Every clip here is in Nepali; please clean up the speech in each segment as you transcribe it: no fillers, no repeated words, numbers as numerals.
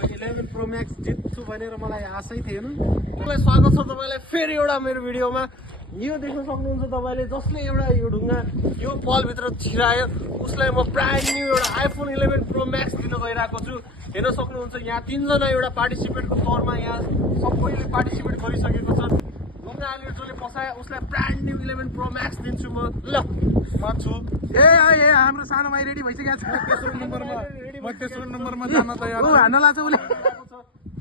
11 प्रो म्याक्स जित्छु भनेर मलाई आशै थिएन। स्वागत छ तपाईँलाई फेरि एउटा मेरो भिडियोमा। यो देख्न सक्नुहुन्छ तपाईँले, जसले एउटा यो ढुङ्गा यो पलभित्र छिरायो उसलाई म ब्रान्ड न्यू एउटा आइफोन 11 प्रो म्याक्स दिन गइरहेको छु। हेर्न सक्नुहुन्छ यहाँ 3 जना एउटा पार्टिसिपेटको तौरमा यहाँ सबैले पार्टिसिपेट गरिसकेको छ। ढुङ्गा आलिर जसले पसायो उसलाई ब्रान्ड न्यू 11 प्रो म्याक्स दिन्छु म। ल म छु। ए हाम्रो सानो भाइ रेडी भइसकेको छ। तेस्रो नम्बरमा जान तयार। हान्न लाग्छ उसले।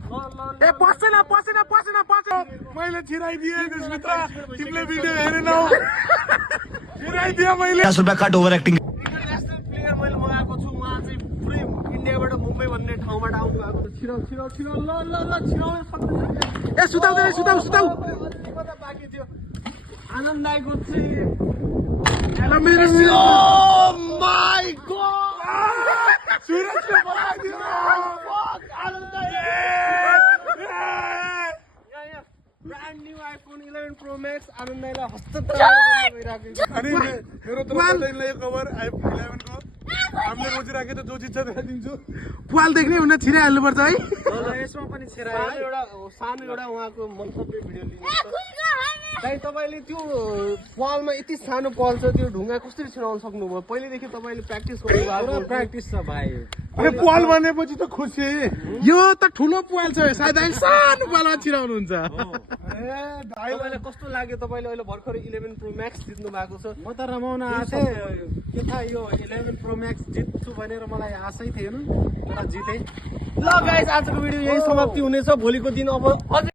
ए पसेन मैले छिराइदिएँ त्यसभित्र। तिमीले भिडियो हेरेनौ। छिराइदिएँ मैले। 50 रुपैयाँ काट ओभर एक्टिङ। इन्टरनेसनल प्लेयर मैले मगाएको छु। उहाँ चाहिँ पुरै इन्डियाबाट मुम्बई भन्ने ठाउँबाट आउनु भएको छ। छिराउ ल छिराउन सक्दैन। ए सुताउ। बाँकी थियो आनन्द दाइको चाहिँ मेरो माई गॉड सुरजले बनाइदियो। Brand new iPhone 11 pro max Anand दाइलाई हस्तान्तरण गरिरहेको छ। अनि मेरो तर्फबाट यो कभर आइफोन 11 को हामीले रोजिराखेको छ। जो जित्छ त्यसलाई दिन्छु। पुवाल देख्ने हुन छिराइहाल्नु पर्छ है। यसमा पनि सानो एउटा उहाँको मन्तव्य भिडियो लिनु दाइ। तपाईँले त्यो पलमा यति सानो पल छ, त्यो ढुङ्गा कसरी छिराउन सक्नुभयो? पहिलेदेखि तपाईँले प्र्याक्टिस गर्नुभएको? प्र्याक्टिस छ भाइ। अरे पुवाल भनेपछि त खुसी। यो त ठुलो पुवाल छ। सायद सानो पुवालमा छिराउनुहुन्छ। तपाईँलाई कस्तो लाग्यो? तपाईँले अहिले भर्खर 11 प्रो म्याक्स जित्नु भएको छ। म त रमाउन आथे के था यो 11 प्रो म्याक्स जित्छु भनेर मलाई आशै थिएन, तर जिते। ल गाइस, आजको भिडियो यही समाप्ति हुनेछ। भोलिको दिन अब अझै